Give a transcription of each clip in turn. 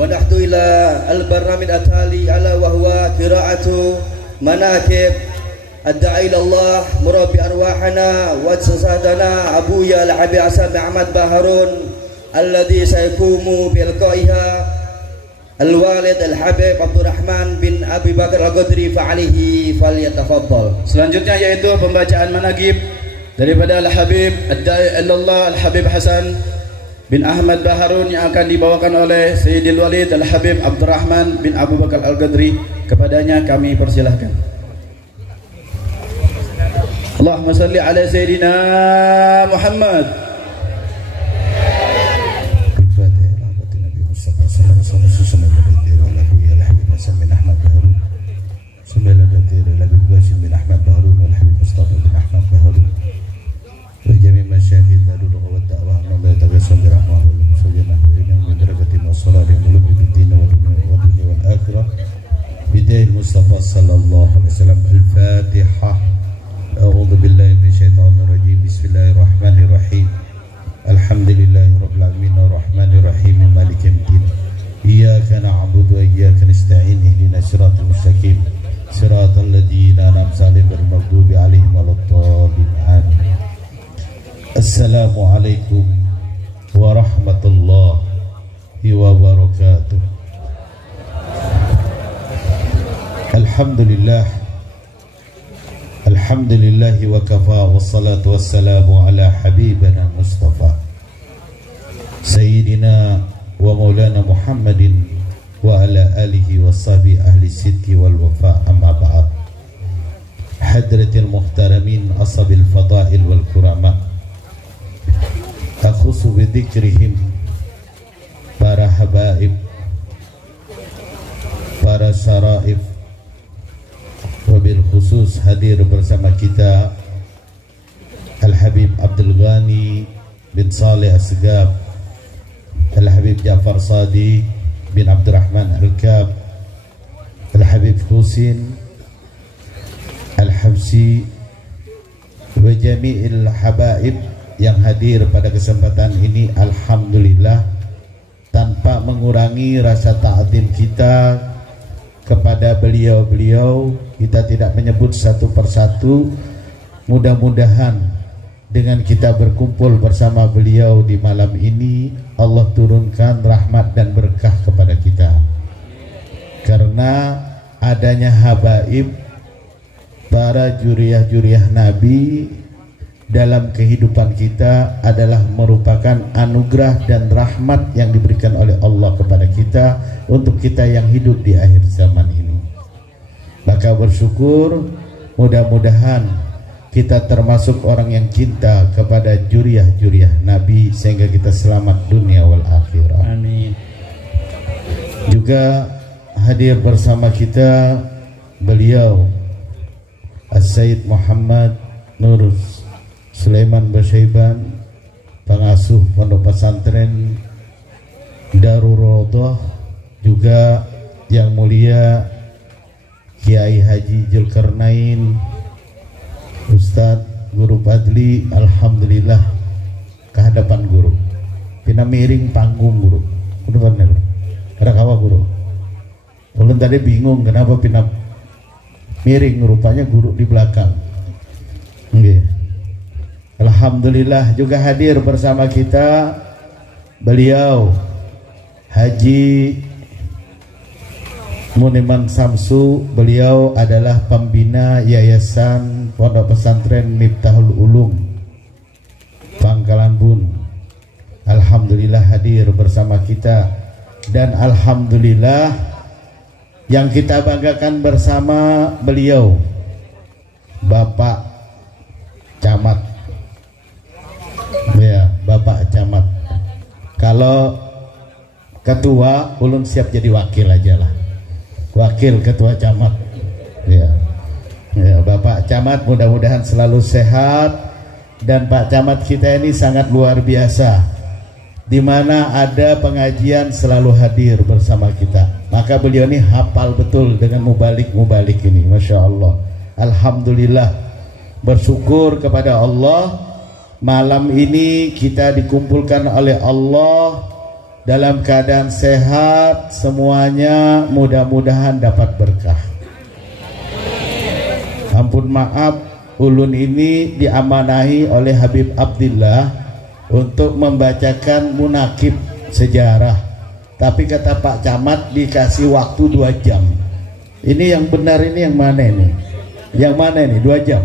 ونحن إلى البرنامج التالي ألا وهو قراءة مناكب الداعي إلى الله مربي أرواحنا وأجسادنا أبويا الحبيب حسن أحمد بهارون الذي سيقوم بإلقائها الوالد الحبيب عبد الرحمن bin Abi Bakar Al-Qadri fa'alihi falyatafaddal. Selanjutnya yaitu pembacaan manaqib daripada Al-Habib Ad-Da'i Ilallah Al-Habib Hasan bin Ahmad Baharun yang akan dibawakan oleh Sayyidil Walid Al-Habib Abdurrahman bin Abu Bakar Al-Qadri. Kepadanya kami persilahkan. Allahumma salli ala Sayyidina Muhammad. Mustafa sallallahu alaihi wasallam. Al-Fatihah. A'udzu billahi minasyaitonir rajim. Bismillahirrahmanirrahim. Alhamdulillahirabbil alamin arrahmanir rahim maliki yaumiddin. Iyyaka na'budu wa iyyaka nasta'in. Ihdinas siratal mustaqim. Siratal ladzina an'amta 'alaihim ghairil maghdubi 'alaihim waladdallin. Amin. Assalamualaikum warahmatullahi wabarakatuh. Alhamdulillah, alhamdulillahi wa kafa, wassalatu wassalamu ala habibina Mustafa Sayyidina wa maulana Muhammadin wa ala alihi wa sahbihi ahli sidki wal wafa. Amma ba'd. Hadratil muhtaramin ashabil fadail wal kurama, akhusu bidzikrihim para habaib, para syaraif, wabil khusus hadir bersama kita Al-Habib Abdul Ghani bin Saleh Asgab, Al-Habib Ja'far Sadiq bin Abdurrahman Al-Kab, Al-Habib Husin Al-Habsi, wa jami'il habaib yang hadir pada kesempatan ini. Alhamdulillah, tanpa mengurangi rasa ta'zim kita kepada beliau-beliau, kita tidak menyebut satu persatu. Mudah-mudahan dengan kita berkumpul bersama beliau di malam ini, Allah turunkan rahmat dan berkah kepada kita. Karena adanya habaib, para juriah-juriah Nabi dalam kehidupan kita adalah merupakan anugerah dan rahmat yang diberikan oleh Allah kepada kita untuk kita yang hidup di akhir zaman ini. Maka bersyukur, mudah-mudahan kita termasuk orang yang cinta kepada juriah-juriah Nabi sehingga kita selamat dunia wal akhirah. Amin. Juga hadir bersama kita beliau As-Sayyid Muhammad Nur Sulaiman Basyaiban, pengasuh Pondok Pesantren Darul Rodoh, juga yang mulia Kiai Haji Zulkarnain, Ustadz Guru Fadli. Alhamdulillah, kehadapan guru pina miring panggung guru. Udah bener. Ada kawa guru. Ulun tadi bingung kenapa pina miring, rupanya guru di belakang. Okay. Alhamdulillah, juga hadir bersama kita beliau Haji Muniman Samsu. Beliau adalah pembina Yayasan Pondok Pesantren Miftahul Ulum Pangkalan Bun. Alhamdulillah hadir bersama kita, dan alhamdulillah yang kita banggakan bersama beliau Bapak Camat. Ya, Bapak Camat. Kalau ketua, ulun siap jadi wakil aja lah. Wakil ketua camat. Ya. Ya, Bapak Camat mudah-mudahan selalu sehat, dan Pak Camat kita ini sangat luar biasa. Di mana ada pengajian selalu hadir bersama kita. Maka beliau ini hafal betul dengan mubalik ini, Masya Allah. Alhamdulillah, bersyukur kepada Allah, malam ini kita dikumpulkan oleh Allah dalam keadaan sehat semuanya, mudah-mudahan dapat berkah. Ampun maaf, ulun ini diamanahi oleh Habib Abdillah untuk membacakan munakib sejarah, tapi kata Pak Camat dikasih waktu 2 jam. Ini yang benar, ini yang mana ini? Yang mana ini? 2 jam.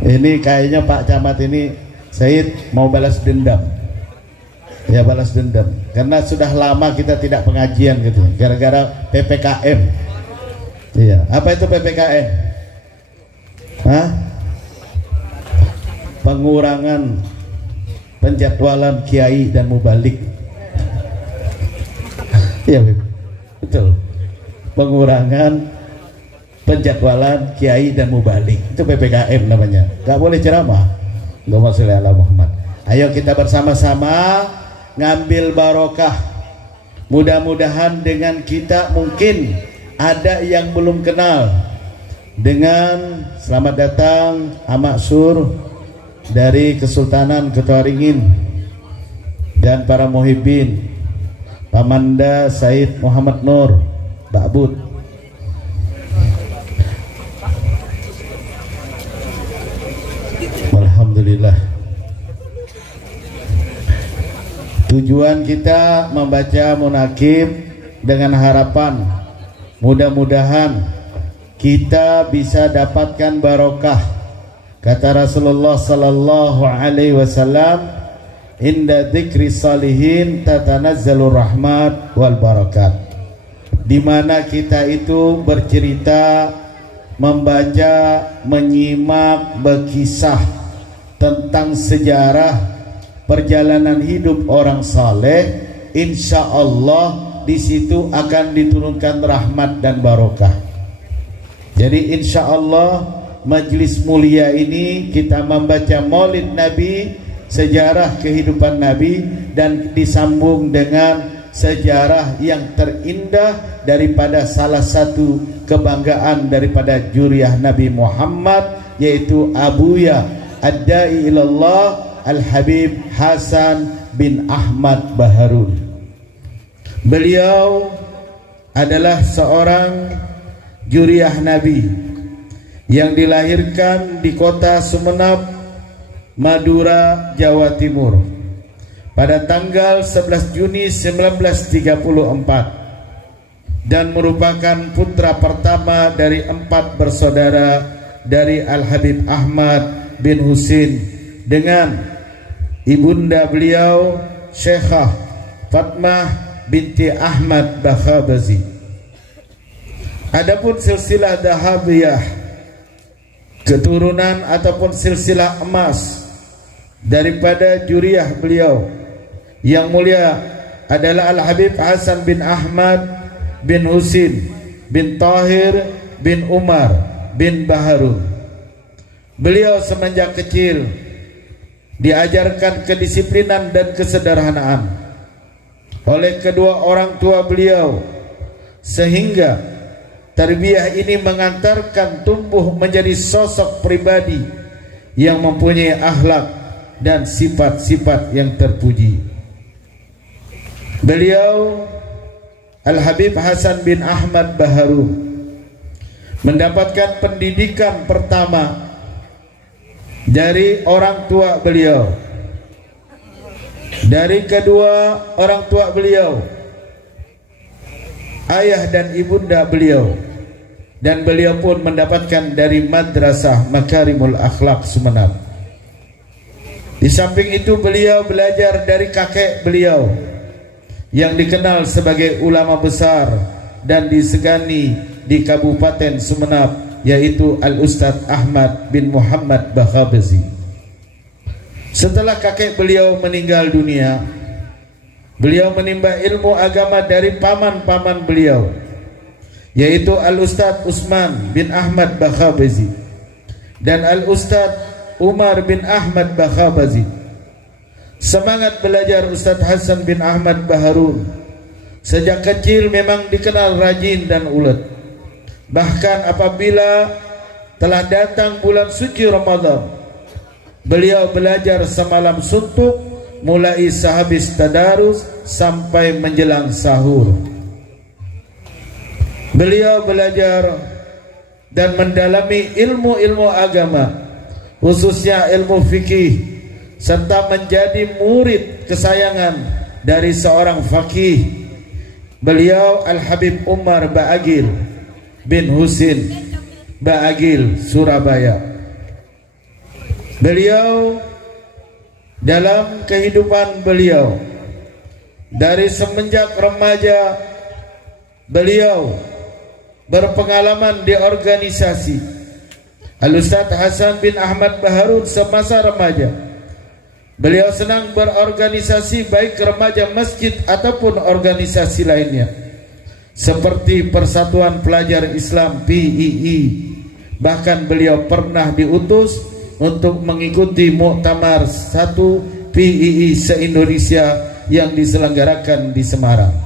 Ini kayaknya Pak Camat ini Said mau balas dendam. Ya, balas dendam karena sudah lama kita tidak pengajian gitu, gara-gara PPKM. Iya, apa itu PPKM? Hah? Pengurangan penjadwalan kiai dan mubalik. Iya, betul. Pengurangan penjadwalan kiai dan mubalik, itu PPKM namanya. Gak boleh ceramah. Allahumma sholli ala Muhammad. Ayo kita bersama-sama ngambil barokah. Mudah-mudahan dengan kita mungkin ada yang belum kenal dengan selamat datang Amak Sur dari Kesultanan Ketuaringin dan para muhibbin, Pamanda Said Muhammad Nur Ba'bud. Alhamdulillah. Tujuan kita membaca munakib dengan harapan mudah-mudahan kita bisa dapatkan barokah. Kata Rasulullah sallallahu alaihi wasallam, inda dzikri salihin tatanazzalur rahmat wal barakat. Di mana kita itu bercerita, membaca, menyimak, berkisah tentang sejarah perjalanan hidup orang saleh, insya Allah di situ akan diturunkan rahmat dan barokah. Jadi insya Allah majlis mulia ini kita membaca Maulid Nabi, sejarah kehidupan Nabi, dan disambung dengan sejarah yang terindah daripada salah satu kebanggaan daripada juriah Nabi Muhammad, yaitu Abuya Ad-Da'i ilallah Al-Habib Hasan bin Ahmad Baharun. Beliau adalah seorang juriah Nabi yang dilahirkan di kota Sumeneb, Madura, Jawa Timur pada tanggal 11 Juni 1934 dan merupakan putra pertama dari 4 bersaudara dari Al-Habib Ahmad bin Husin dengan ibunda beliau Syekhah Fatmah binti Ahmad Bakhabazi. Adapun silsilah Dahabiyah, keturunan ataupun silsilah emas daripada juriah beliau yang mulia adalah Al-Habib Hasan bin Ahmad bin Husin bin Tahir bin Umar bin Baharun. Beliau semenjak kecil diajarkan kedisiplinan dan kesederhanaan oleh kedua orang tua beliau, sehingga tarbiyah ini mengantarkan tumbuh menjadi sosok pribadi yang mempunyai akhlak dan sifat-sifat yang terpuji. Beliau Al-Habib Hasan bin Ahmad Baharun mendapatkan pendidikan pertama dari orang tua beliau, dari kedua orang tua beliau, ayah dan ibunda beliau, dan beliau pun mendapatkan dari Madrasah Makarimul Akhlak Sumeneb. Di samping itu beliau belajar dari kakek beliau yang dikenal sebagai ulama besar dan disegani di Kabupaten Sumeneb, yaitu Al-Ustadz Ahmad bin Muhammad Bakhabazi. Setelah kakek beliau meninggal dunia, beliau menimba ilmu agama dari paman-paman beliau, yaitu Al-Ustadz Usman bin Ahmad Bakhabazi dan Al-Ustadz Umar bin Ahmad Bakhabazi. Semangat belajar Ustadz Hasan bin Ahmad Baharun sejak kecil memang dikenal rajin dan ulet. Bahkan apabila telah datang bulan suci Ramadan, beliau belajar semalam suntuk mulai sehabis tadarus sampai menjelang sahur. Beliau belajar dan mendalami ilmu-ilmu agama, khususnya ilmu fikih, serta menjadi murid kesayangan dari seorang faqih. Beliau Al-Habib Umar Ba'agil bin Husin Ba'agil, Surabaya. Beliau dalam kehidupan beliau dari semenjak remaja, beliau berpengalaman di organisasi. Al-Ustaz Hasan bin Ahmad Baharun semasa remaja, beliau senang berorganisasi baik remaja masjid ataupun organisasi lainnya, seperti Persatuan Pelajar Islam PII. Bahkan beliau pernah diutus untuk mengikuti muktamar 1 PII se-Indonesia yang diselenggarakan di Semarang,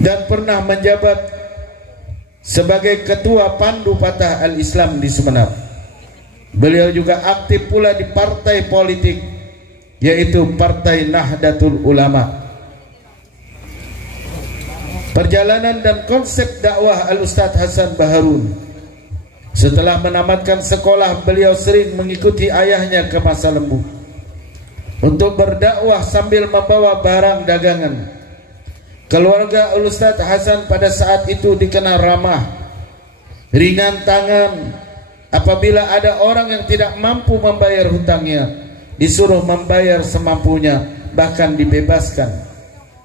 dan pernah menjabat sebagai Ketua Pandu Patah Al-Islam di Sumeneb. Beliau juga aktif pula di partai politik, yaitu Partai Nahdlatul Ulama. Perjalanan dan konsep dakwah Al-Ustaz Hasan Baharun: setelah menamatkan sekolah, beliau sering mengikuti ayahnya ke Masa Lembu untuk berdakwah sambil membawa barang dagangan. Keluarga Al-Ustaz Hasan pada saat itu dikenal ramah, ringan tangan. Apabila ada orang yang tidak mampu membayar hutangnya, disuruh membayar semampunya, bahkan dibebaskan.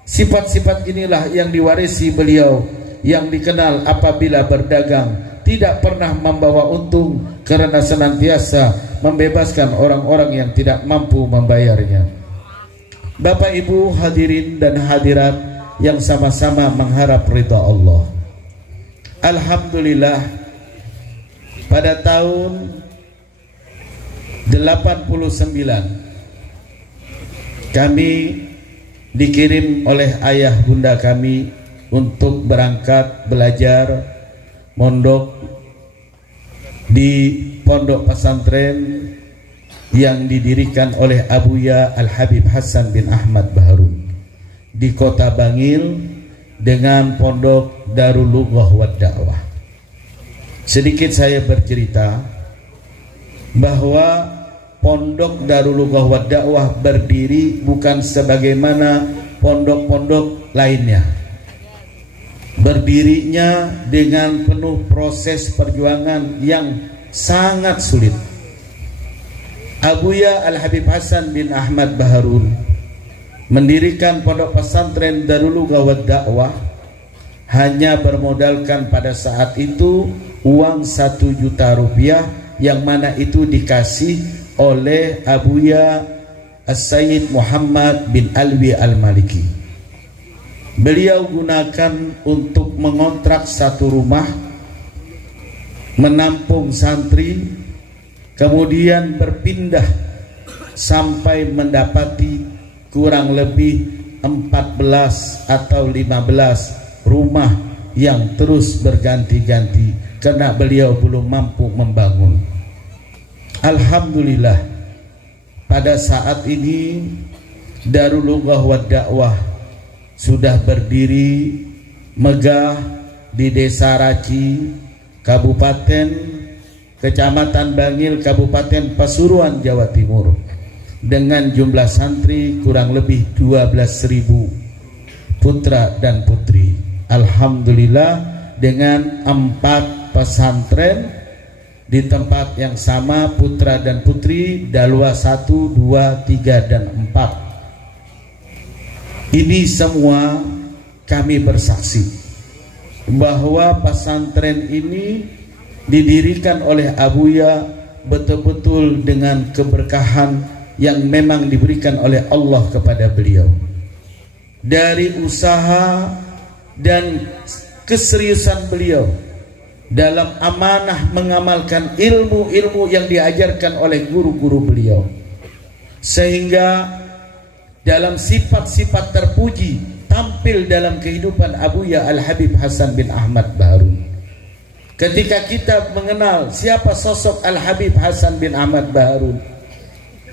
Sifat-sifat inilah yang diwarisi beliau, yang dikenal apabila berdagang tidak pernah membawa untung, karena senantiasa membebaskan orang-orang yang tidak mampu membayarnya. Bapak Ibu hadirin dan hadirat yang sama-sama mengharap ridha Allah, alhamdulillah, pada tahun 89 kami dikirim oleh ayah bunda kami untuk berangkat belajar mondok di pondok pesantren yang didirikan oleh Abuya Al-Habib Hasan bin Ahmad Baharun di kota Bangil dengan pondok Darul Lughah wad Da'wah. Sedikit saya bercerita bahwa pondok Darul Lughah wad Da'wah berdiri bukan sebagaimana pondok-pondok lainnya. Berdirinya dengan penuh proses perjuangan yang sangat sulit. Abuya Al-Habib Hasan bin Ahmad Baharun mendirikan pondok pesantren Darul Lughah wad Da'wah hanya bermodalkan pada saat itu uang 1 juta rupiah, yang mana itu dikasih oleh Abuya As-Sayyid Muhammad bin Alwi Al-Maliki. Beliau gunakan untuk mengontrak satu rumah, menampung santri, kemudian berpindah sampai mendapati kurang lebih 14 atau 15 rumah yang terus berganti-ganti karena beliau belum mampu membangun. Alhamdulillah, pada saat ini Darul Lughah wad Da'wah sudah berdiri megah di Desa Raci, Kabupaten Kecamatan Bangil, Kabupaten Pasuruan, Jawa Timur, dengan jumlah santri kurang lebih 12.000 putra dan putri. Alhamdulillah, dengan 4 pesantren di tempat yang sama, putra dan putri Dalwa 1, 2, 3, dan 4. Ini semua kami bersaksi bahwa pesantren ini didirikan oleh Abuya betul-betul dengan keberkahan yang memang diberikan oleh Allah kepada beliau. Dari usaha dan keseriusan beliau dalam amanah mengamalkan ilmu-ilmu yang diajarkan oleh guru-guru beliau, sehingga dalam sifat-sifat terpuji tampil dalam kehidupan Abuya Al-Habib Hasan bin Ahmad Baharun. Ketika kita mengenal siapa sosok Al-Habib Hasan bin Ahmad Baharun,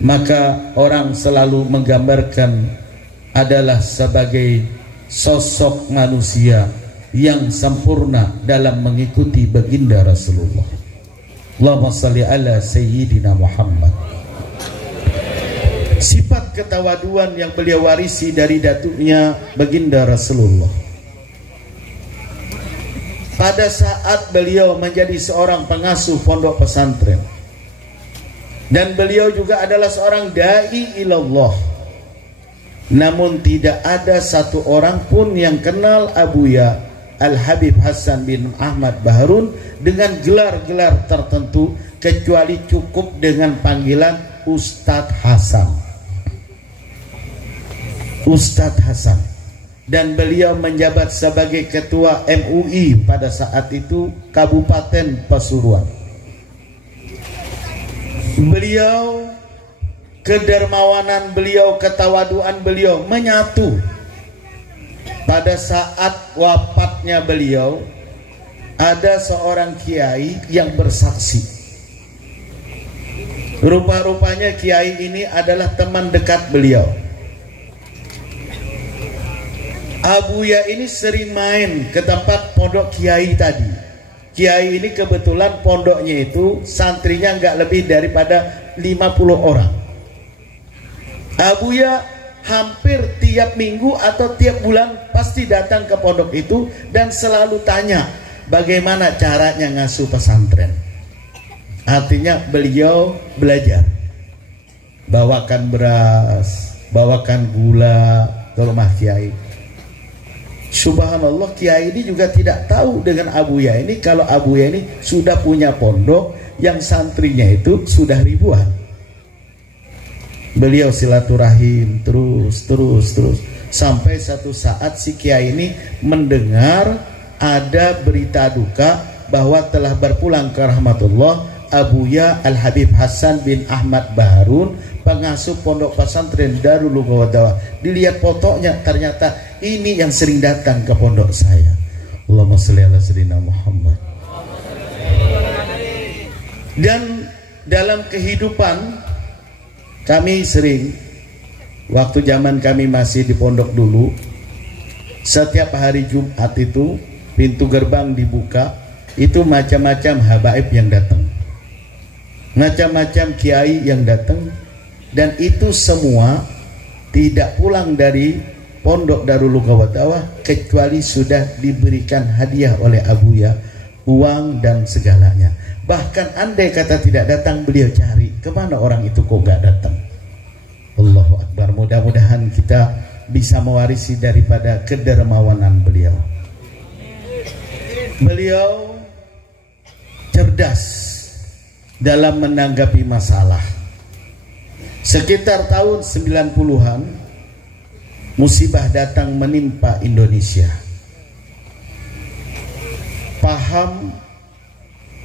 maka orang selalu menggambarkan adalah sebagai sosok manusia yang sempurna dalam mengikuti baginda Rasulullah. Allahumma salli ala Sayyidina Muhammad. Sifat ketawaduan yang beliau warisi dari datuknya baginda Rasulullah. Pada saat beliau menjadi seorang pengasuh pondok pesantren, dan beliau juga adalah seorang da'i ilallah, namun tidak ada satu orang pun yang kenal Abuya Al-Habib Hasan bin Ahmad Baharun dengan gelar-gelar tertentu, kecuali cukup dengan panggilan Ustadz Hasan. Ustadz Hasan. Dan beliau menjabat sebagai ketua MUI pada saat itu Kabupaten Pasuruan. Beliau, kedermawanan beliau, ketawaduan beliau menyatu. Pada saat wafatnya beliau, ada seorang kiai yang bersaksi. Rupa-rupanya kiai ini adalah teman dekat beliau. Abuya ini sering main ke tempat pondok kiai tadi. Kiai ini kebetulan pondoknya itu santrinya nggak lebih daripada 50 orang. Abuya hampir tiap minggu atau tiap bulan pasti datang ke pondok itu dan selalu tanya bagaimana caranya ngasuh pesantren. Artinya beliau belajar, bawakan beras, bawakan gula ke rumah kiai. Subhanallah, kiai ini juga tidak tahu dengan Abuya ini kalau Abuya ini sudah punya pondok yang santrinya itu sudah ribuan. Beliau silaturahim terus sampai satu saat si kiai ini mendengar ada berita duka bahwa telah berpulang ke rahmatullah Abuya Al-Habib Hasan bin Ahmad Baharun, pengasuh pondok pesantren Darul Lugawadawa. Dilihat fotonya, ternyata ini yang sering datang ke pondok saya. Allahumma sholli ala sayyidina Muhammad. Dan dalam kehidupan kami sering, waktu zaman kami masih di pondok dulu, setiap hari Jumat itu pintu gerbang dibuka, itu macam-macam habaib yang datang, macam-macam kiai yang datang, dan itu semua tidak pulang dari pondok Darul Lugawadawa kecuali sudah diberikan hadiah oleh Abuya, uang dan segalanya. Bahkan andai kata tidak datang, beliau cari kemana orang itu kok gak datang. Allahu Akbar. Mudah-mudahan kita bisa mewarisi daripada kedermawanan beliau. Beliau cerdas dalam menanggapi masalah. Sekitar tahun 90-an musibah datang menimpa Indonesia. Paham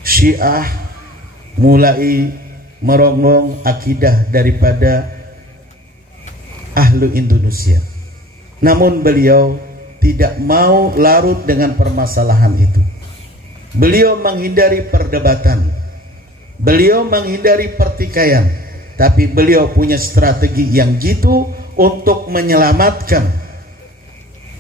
Syiah mulai merongrong akidah daripada ahlu Indonesia. Namun beliau tidak mau larut dengan permasalahan itu. Beliau menghindari perdebatan, beliau menghindari pertikaian, tapi beliau punya strategi yang jitu untuk menyelamatkan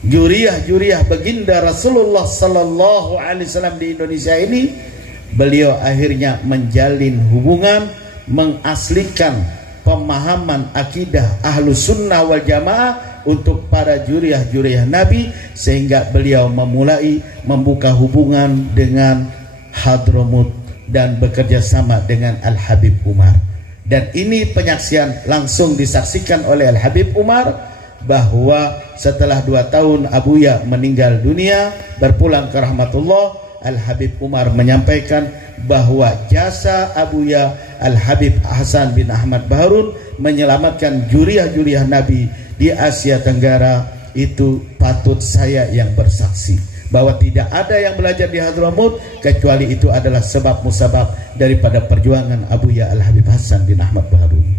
juriah-juriah baginda Rasulullah sallallahu alaihi wasallam di Indonesia ini. Beliau akhirnya menjalin hubungan, mengaslikan pemahaman akidah ahlu sunnah wal jamaah untuk para juriah-juriah Nabi, sehingga beliau memulai membuka hubungan dengan Hadramut dan bekerja sama dengan Al-Habib Umar. Dan ini penyaksian langsung disaksikan oleh Al-Habib Umar, bahwa setelah 2 tahun Abuya meninggal dunia, berpulang ke rahmatullah, Al-Habib Umar menyampaikan bahwa jasa Abuya Al-Habib Hasan bin Ahmad Baharun menyelamatkan juriah-juriah Nabi di Asia Tenggara itu patut saya yang bersaksi, bahwa tidak ada yang belajar di Hadramut kecuali itu adalah sebab musabab daripada perjuangan Abuya Al-Habib Hasan bin Ahmad Baharun.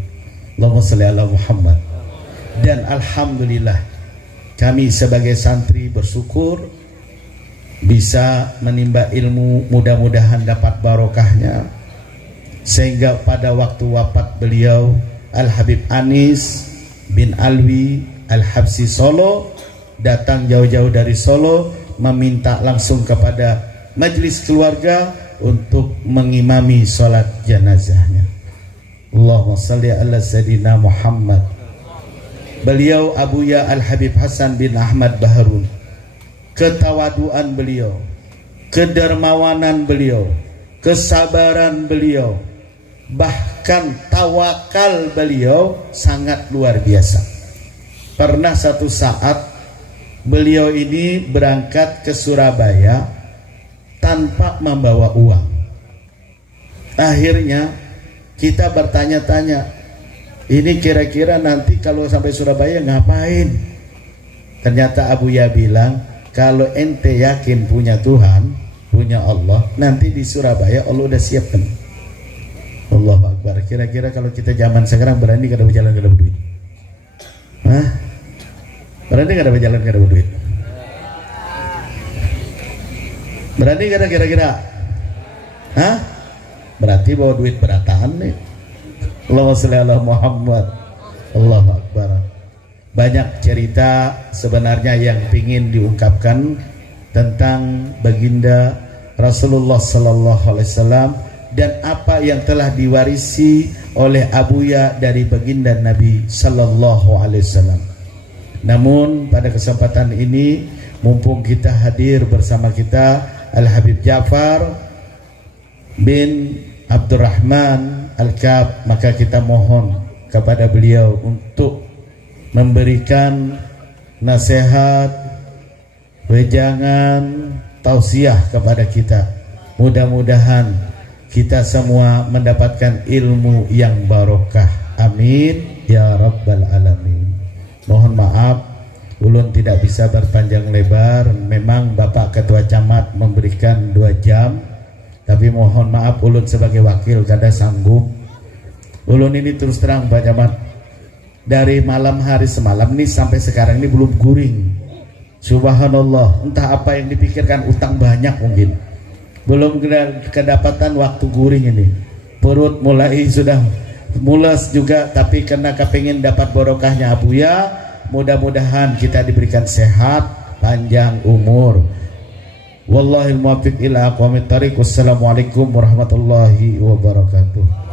Allahumma sholli ala Muhammad. Dan alhamdulillah kami sebagai santri bersyukur bisa menimba ilmu, mudah-mudahan dapat barokahnya, sehingga pada waktu wafat beliau Al-Habib Anis bin Alwi Al-Habsi Solo datang jauh-jauh dari Solo meminta langsung kepada majelis keluarga untuk mengimami sholat jenazahnya. Allahumma salli ala Sayyidina Muhammad. Beliau Abuya Al-Habib Hasan bin Ahmad Baharun, ketawaduan beliau, kedermawanan beliau, kesabaran beliau, bahkan tawakal beliau sangat luar biasa. Pernah satu saat beliau ini berangkat ke Surabaya tanpa membawa uang. Akhirnya kita bertanya-tanya, ini kira-kira nanti kalau sampai Surabaya ngapain? Ternyata Abuya bilang, kalau ente yakin punya Tuhan, punya Allah, nanti di Surabaya Allah udah siapkan. Allahu Akbar. Kira-kira kalau kita zaman sekarang berani kada berjalan kada berduit? Hah? Berani kada berjalan kada berduit? Berani kada kira-kira? Hah? Berarti bawa duit berataan nih. Allahumma sholli ala Muhammad. Allahu Akbar. Banyak cerita sebenarnya yang ingin diungkapkan tentang baginda Rasulullah sallallahu alaihi wasallam dan apa yang telah diwarisi oleh Abuya dari baginda Nabi sallallahu alaihi wasallam. Namun pada kesempatan ini mumpung kita hadir bersama kita Al-Habib Ja'far bin Abdurrahman Al-Kab, maka kita mohon kepada beliau untuk memberikan nasihat, wejangan, tausiah kepada kita. Mudah-mudahan kita semua mendapatkan ilmu yang barokah. Amin ya rabbal alamin. Mohon maaf ulun tidak bisa berpanjang lebar. Memang Bapak Ketua Camat memberikan 2 jam, tapi mohon maaf ulun sebagai wakil kada sanggup. Ulun ini terus terang Pak Camat, dari malam hari semalam nih sampai sekarang ini belum guring. Subhanallah, entah apa yang dipikirkan, utang banyak mungkin, belum kedapatan waktu guring ini. Perut mulai sudah mules juga, tapi karena kepingin dapat barokahnya Abuya, mudah-mudahan kita diberikan sehat, panjang umur. Wallahil muwaffiq ila aqwamit thariq. Wassalamualaikum warahmatullahi wabarakatuh.